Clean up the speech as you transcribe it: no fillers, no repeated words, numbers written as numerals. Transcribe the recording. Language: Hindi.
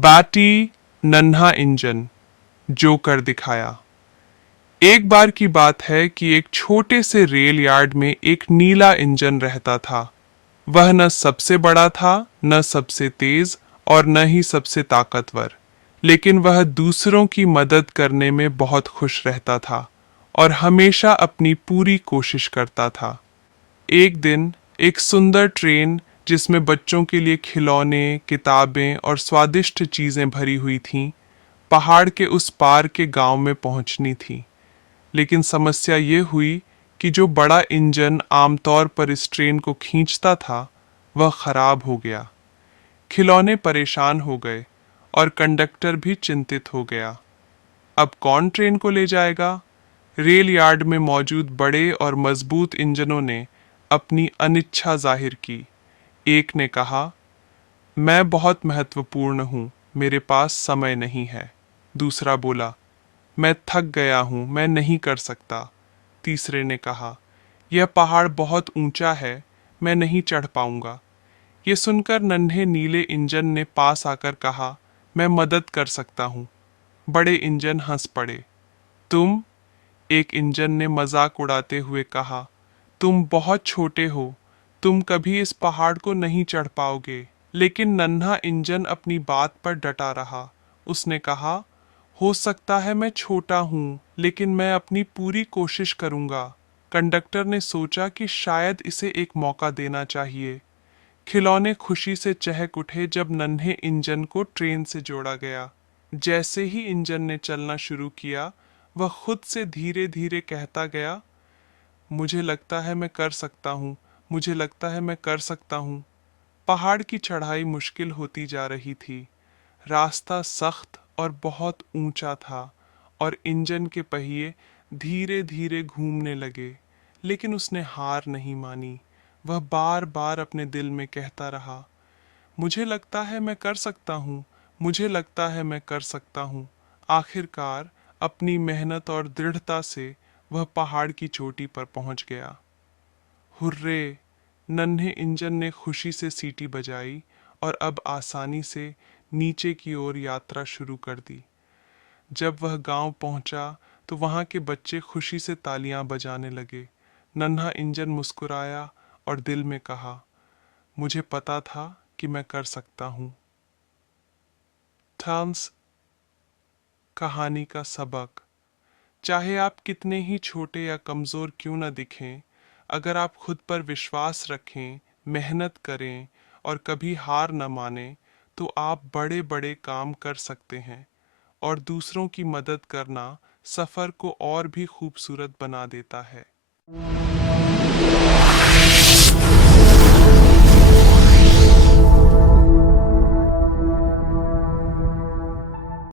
बैटी नन्हा इंजन जो कर दिखाया। एक बार की बात है कि एक छोटे से रेल यार्ड में एक नीला इंजन रहता था। वह न सबसे बड़ा था, न सबसे तेज और न ही सबसे ताकतवर, लेकिन वह दूसरों की मदद करने में बहुत खुश रहता था और हमेशा अपनी पूरी कोशिश करता था। एक दिन एक सुंदर ट्रेन जिसमें बच्चों के लिए खिलौने, किताबें और स्वादिष्ट चीजें भरी हुई थीं, पहाड़ के उस पार के गांव में पहुंचनी थी। लेकिन समस्या ये हुई कि जो बड़ा इंजन आमतौर पर इस ट्रेन को खींचता था, वह खराब हो गया। खिलौने परेशान हो गए और कंडक्टर भी चिंतित हो गया। अब कौन ट्रेन को ले जाएगा? रेल यार्ड में मौजूद बड़े और मजबूत इंजनों ने अपनी अनिच्छा जाहिर की। एक ने कहा, मैं बहुत महत्वपूर्ण हूँ, मेरे पास समय नहीं है। दूसरा बोला, मैं थक गया हूँ, मैं नहीं कर सकता। तीसरे ने कहा, यह पहाड़ बहुत ऊंचा है, मैं नहीं चढ़ पाऊंगा। ये सुनकर नन्हे नीले इंजन ने पास आकर कहा, मैं मदद कर सकता हूँ। बड़े इंजन हंस पड़े। तुम? एक इंजन ने मजाक उड़ाते हुए कहा, तुम बहुत छोटे हो, तुम कभी इस पहाड़ को नहीं चढ़ पाओगे। लेकिन नन्हा इंजन अपनी बात पर डटा रहा। उसने कहा, हो सकता है मैं छोटा हूँ, लेकिन मैं अपनी पूरी कोशिश करूंगा। कंडक्टर ने सोचा कि शायद इसे एक मौका देना चाहिए। खिलौने खुशी से चहक उठे जब नन्हे इंजन को ट्रेन से जोड़ा गया। जैसे ही इंजन ने चलना शुरू किया, वह खुद से धीरे धीरे कहता गया, मुझे लगता है मैं कर सकता हूँ, मुझे लगता है मैं कर सकता हूँ। पहाड़ की चढ़ाई मुश्किल होती जा रही थी। रास्ता सख्त और बहुत ऊंचा था और इंजन के पहिए धीरे धीरे घूमने लगे, लेकिन उसने हार नहीं मानी। वह बार बार अपने दिल में कहता रहा, मुझे लगता है मैं कर सकता हूँ, मुझे लगता है मैं कर सकता हूँ। आखिरकार अपनी मेहनत और दृढ़ता से वह पहाड़ की चोटी पर पहुंच गया। हुर्रे! नन्हे इंजन ने खुशी से सीटी बजाई और अब आसानी से नीचे की ओर यात्रा शुरू कर दी। जब वह गांव पहुंचा तो वहां के बच्चे खुशी से तालियां बजाने लगे। नन्हा इंजन मुस्कुराया और दिल में कहा, मुझे पता था कि मैं कर सकता हूँ। थॉम्स कहानी का सबक: चाहे आप कितने ही छोटे या कमज़ोर क्यों न दिखें, अगर आप खुद पर विश्वास रखें, मेहनत करें और कभी हार न मानें, तो आप बड़े बड़े काम कर सकते हैं और दूसरों की मदद करना सफ़र को और भी खूबसूरत बना देता है।